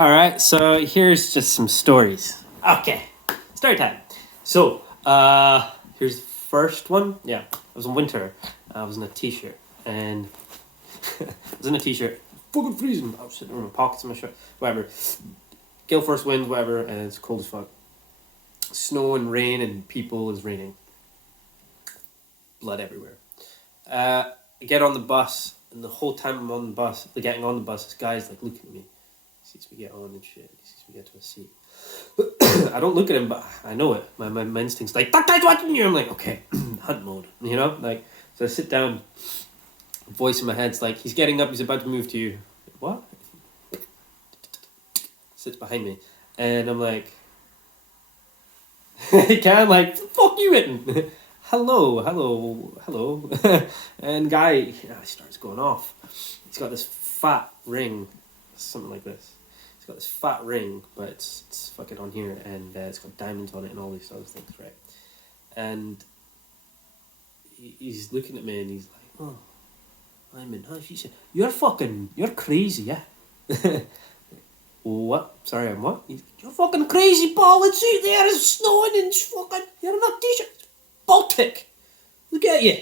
All right, so here's just some stories. Okay, story time. So, here's the first one. Yeah, it was in winter. I was in a t-shirt, and I was in a t-shirt. Fucking freezing. I was sitting in my pockets in my shirt. Whatever. Gale force winds, whatever, and it's cold as fuck. Snow and rain, and people is raining. Blood everywhere. I get on the bus, and the whole time I'm on the bus, getting on the bus, this guy's like looking at me. He sees me get on and shit. He sees me get to a seat. I don't look at him, but I know it. My instinct's like, that guy's watching you. I'm like, okay, hunt mode, you know? Like, so I sit down, voice in my head's like, he's getting up, he's about to move to you. What? Sits behind me. And I'm like, kind of like, fuck you, Itten. hello. And guy, starts going off. He's got this fat ring, something like this. It's got this fat ring, but it's fucking on here, and it's got diamonds on it and all these other things, right? And he's looking at me, and he's like, "Oh, I'm in." She said, "You're crazy, yeah." What? Sorry, I'm what? You're fucking crazy, Paul. It's out there, it's snowing, and it's fucking. You're in a t-shirt. Baltic. Look at you.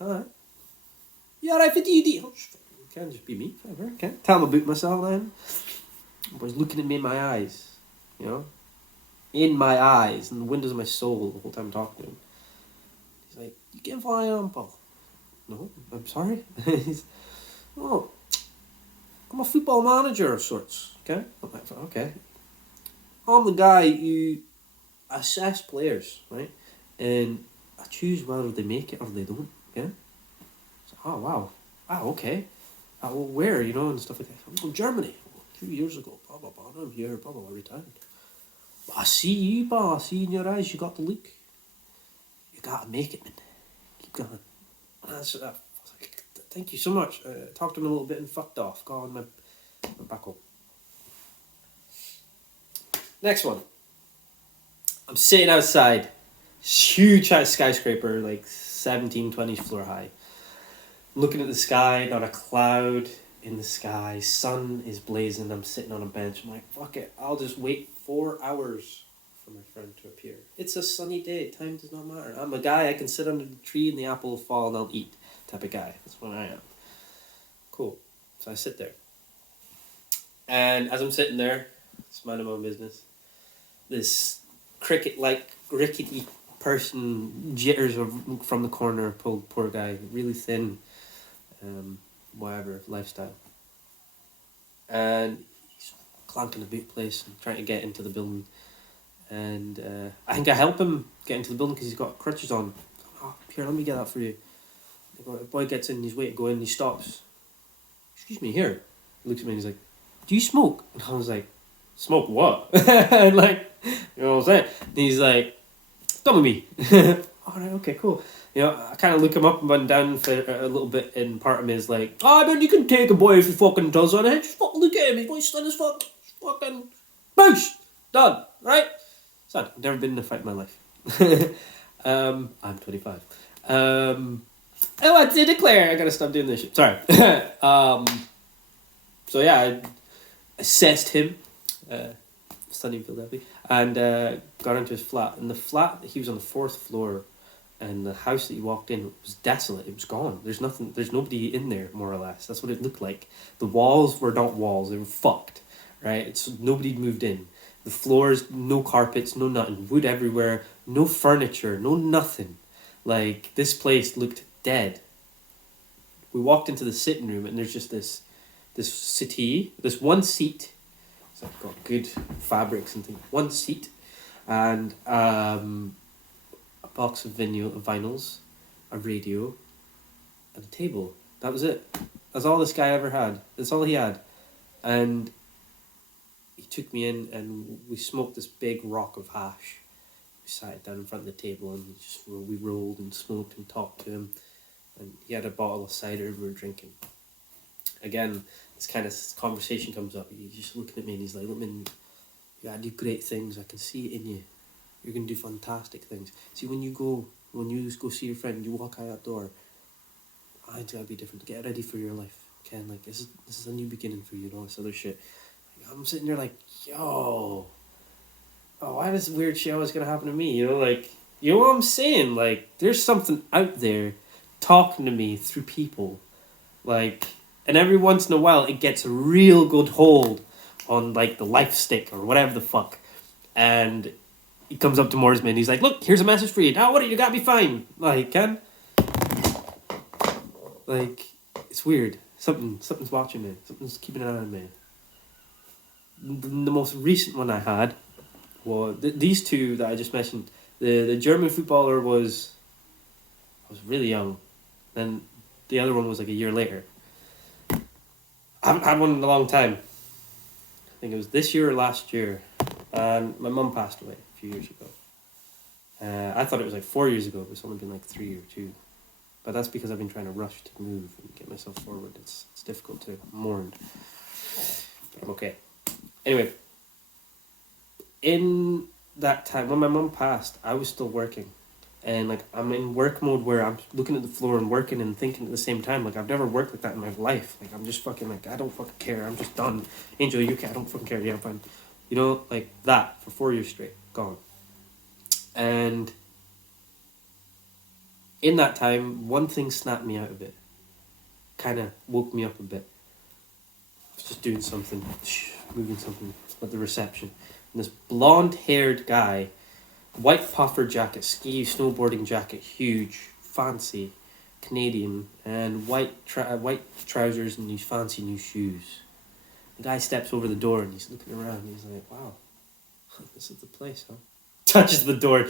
Alright. You alright for DD? Oh, can't just be me. Whatever. Can't tell him about myself then. But he's looking at me in my eyes, you know? In my eyes, and the windows of my soul the whole time I'm talking to him. He's like, you can't fly on, Paul. No, I'm sorry. He's, oh, I'm a football manager of sorts, okay? I'm like, okay. I'm the guy who assess players, right? And I choose whether they make it or they don't, okay? So, oh, wow. Wow, okay. Well, where, you know, and stuff like that. I'm from Germany. 2 years ago, blah, blah, blah. I'm here, blah, blah, blah, retired. I see you, Paul. I see in your eyes you got the look. You gotta make it, man. Keep going. I was like, thank you so much. Talked to him a little bit and fucked off. Got on my back home. Next one. I'm sitting outside. Huge skyscraper, like 17, 20 floor high. Looking at the sky, not a cloud in the sky. Sun is blazing. I'm sitting on a bench. I'm like, fuck it. I'll just wait 4 hours for my friend to appear. It's a sunny day. Time does not matter. I'm a guy. I can sit under the tree and the apple will fall and I'll eat type of guy. That's what I am. Cool. So I sit there. And as I'm sitting there, just minding my own business, this cricket-like, rickety person jitters from the corner, poor guy, really thin, whatever, lifestyle. And he's clanking the boot place and trying to get into the building. And I think I help him get into the building because he's got crutches on. Oh, here, let me get that for you. The boy gets in, he's waiting to go in, he stops. Excuse me, here. He looks at me and he's like, do you smoke? And I was like, smoke what? And like, you know what I'm saying? And he's like, come with me. Alright, okay, cool. You know, I kind of look him up and down for a little bit, and part of me is like, oh, man, you can take a boy if he fucking does on it. Just fucking look at him, his voice done as fuck. Fucking boosh! Done, right? Sad, I've never been in a fight in my life. I'm 25. Oh, I did declare I gotta stop doing this shit. Sorry. So yeah, I assessed him, studying Philadelphia, and got into his flat. And the flat, he was on the 4th floor, and the house that he walked in was desolate. It was gone. There's nothing. There's nobody in there, more or less. That's what it looked like. The walls were not walls. They were fucked. Right. It's nobody moved in. The floors, no carpets, no nothing. Wood everywhere. No furniture. No nothing. Like, this place looked dead. We walked into the sitting room, and there's just this settee, this one seat. So I've got good fabrics and things. One seat, and a box of vinyls, a radio, and a table. That was it. That's all this guy ever had. That's all he had. And he took me in, and we smoked this big rock of hash. We sat down in front of the table, and we rolled and smoked and talked to him. And he had a bottle of cider, and we were drinking. Again, this kind of conversation comes up. He's just looking at me, and he's like, look, man, you gotta do great things. I can see it in you. You're gonna do fantastic things. See, when you go see your friend, you walk out that door, it's gotta be different. Get ready for your life. Okay, like, this is a new beginning for you and all this other shit. I'm sitting there like, yo, oh, why does weird shit always gonna happen to me? You know, like, you know what I'm saying? Like, there's something out there talking to me through people. Like, and every once in a while it gets a real good hold on, like, the life stick or whatever the fuck. And he comes up to Morrisman, he's like, look, here's a message for you. Now what, you gotta be fine. Like, Ken? Like, it's weird. Something's watching me. Something's keeping an eye on me. The most recent one I had was these two that I just mentioned. The German footballer was really young. Then the other one was like a year later. I haven't had one in a long time. I think it was this year or last year. And my mum passed away a few years ago. I thought it was like 4 years ago, but it's only been like 3 or 2. But that's because I've been trying to rush to move and get myself forward. It's difficult to mourn. But I'm okay. Anyway, in that time, when my mum passed, I was still working. And like, I'm in work mode where I'm looking at the floor and working and thinking at the same time. Like, I've never worked like that in my life. Like, I'm just fucking like, I don't fucking care. I'm just done. Angel, you okay? I don't fucking care. Yeah, I'm fine. You know, like that for 4 years straight. Gone. And in that time, one thing snapped me out of it. Kind of woke me up a bit. I was just doing something, moving something at the reception. And this blonde-haired guy, white puffer jacket, ski snowboarding jacket, huge, fancy, Canadian, and white trousers and these fancy new shoes. The guy steps over the door and he's looking around and he's like, wow, this is the place, huh? Touches the door.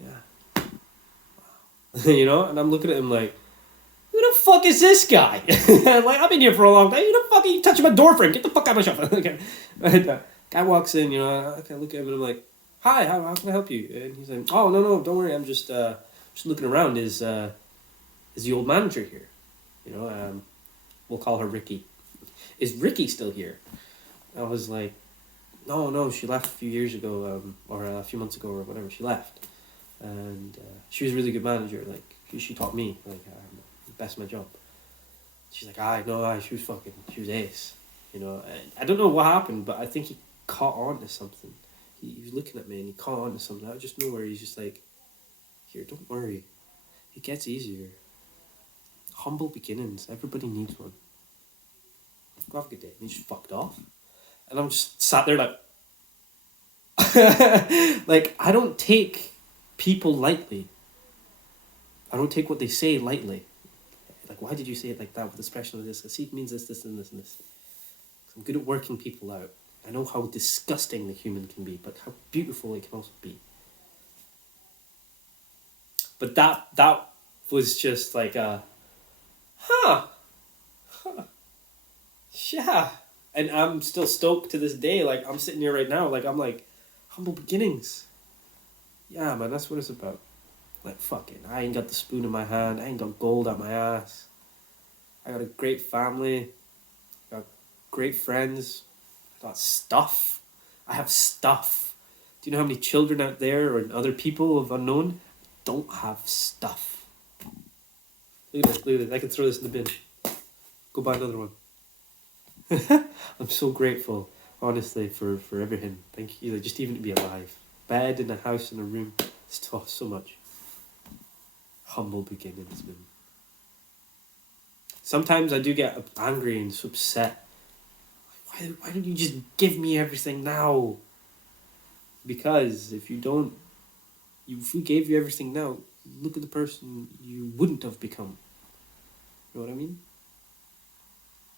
Yeah. Wow. You know? And I'm looking at him like, who the fuck is this guy? Like, I've been here for a long time. Who the fuck are you touching my door frame? Get the fuck out of my shop. Okay. And, guy walks in, you know, I look at him and I'm like, hi, how can I help you? And he's like, oh, no, don't worry. I'm just looking around. Is the old manager here? You know, we'll call her Ricky. Is Ricky still here? I was like, no, she left a few years ago, or a few months ago or whatever. She left. And she was a really good manager. Like, she taught me, like, best of my job. She's like, she was ace. You know, I don't know what happened, but I think he caught on to something. He was looking at me and he caught on to something. Out of just nowhere, he's just like, here, don't worry. It gets easier. Humble beginnings. Everybody needs one. Go have a good day. And he just fucked off. And I'm just sat there like... like, I don't take people lightly. I don't take what they say lightly. Like, why did you say it like that with the expression of this? See, it means this, and this, and this. I'm good at working people out. I know how disgusting the human can be, but how beautiful it can also be. But that was just like a... Yeah. And I'm still stoked to this day. Like, I'm sitting here right now, like, I'm like, humble beginnings. Yeah, man, that's what it's about. Like, fuck it. I ain't got the spoon in my hand. I ain't got gold out my ass. I got a great family. Got great friends. I got stuff. I have stuff. Do you know how many children out there or other people of unknown don't have stuff? Look at this. I can throw this in the bin. Go buy another one. I'm so grateful, honestly, for everything. Thank you. Like, just even to be alive. Bed in a house in a room. It's taught so much. Humble beginnings, man. Sometimes I do get angry and so upset. Why don't you just give me everything now? Because if we gave you everything now, look at the person you wouldn't have become. You know what I mean?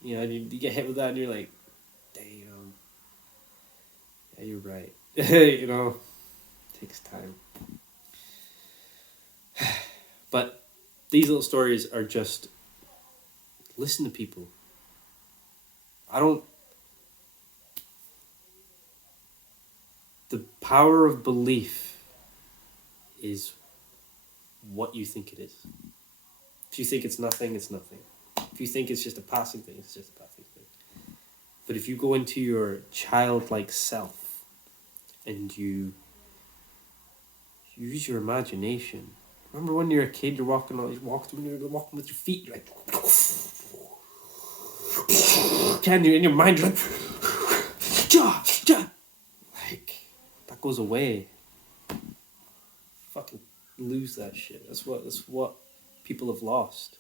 You know, you get hit with that and you're like, damn. Yeah, you're right. You know, it takes time. But these little stories are just, listen to people. The power of belief is what you think it is. If you think it's nothing, it's nothing. If you think it's just a passing thing, it's just a passing thing. But if you go into your childlike self and you use your imagination. Remember when you're a kid, you're walking with your feet, you're like, can you in your mind, you're like, like, that goes away. Fucking lose that shit. That's what people have lost.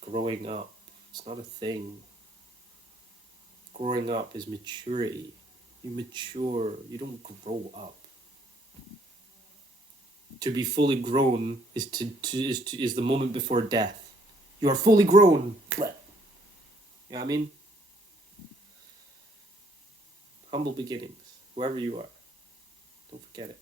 Growing up. It's not a thing. Growing up is maturity. You mature. You don't grow up. To be fully grown is the moment before death. You are fully grown. You know what I mean? Humble beginnings. Whoever you are. Don't forget it.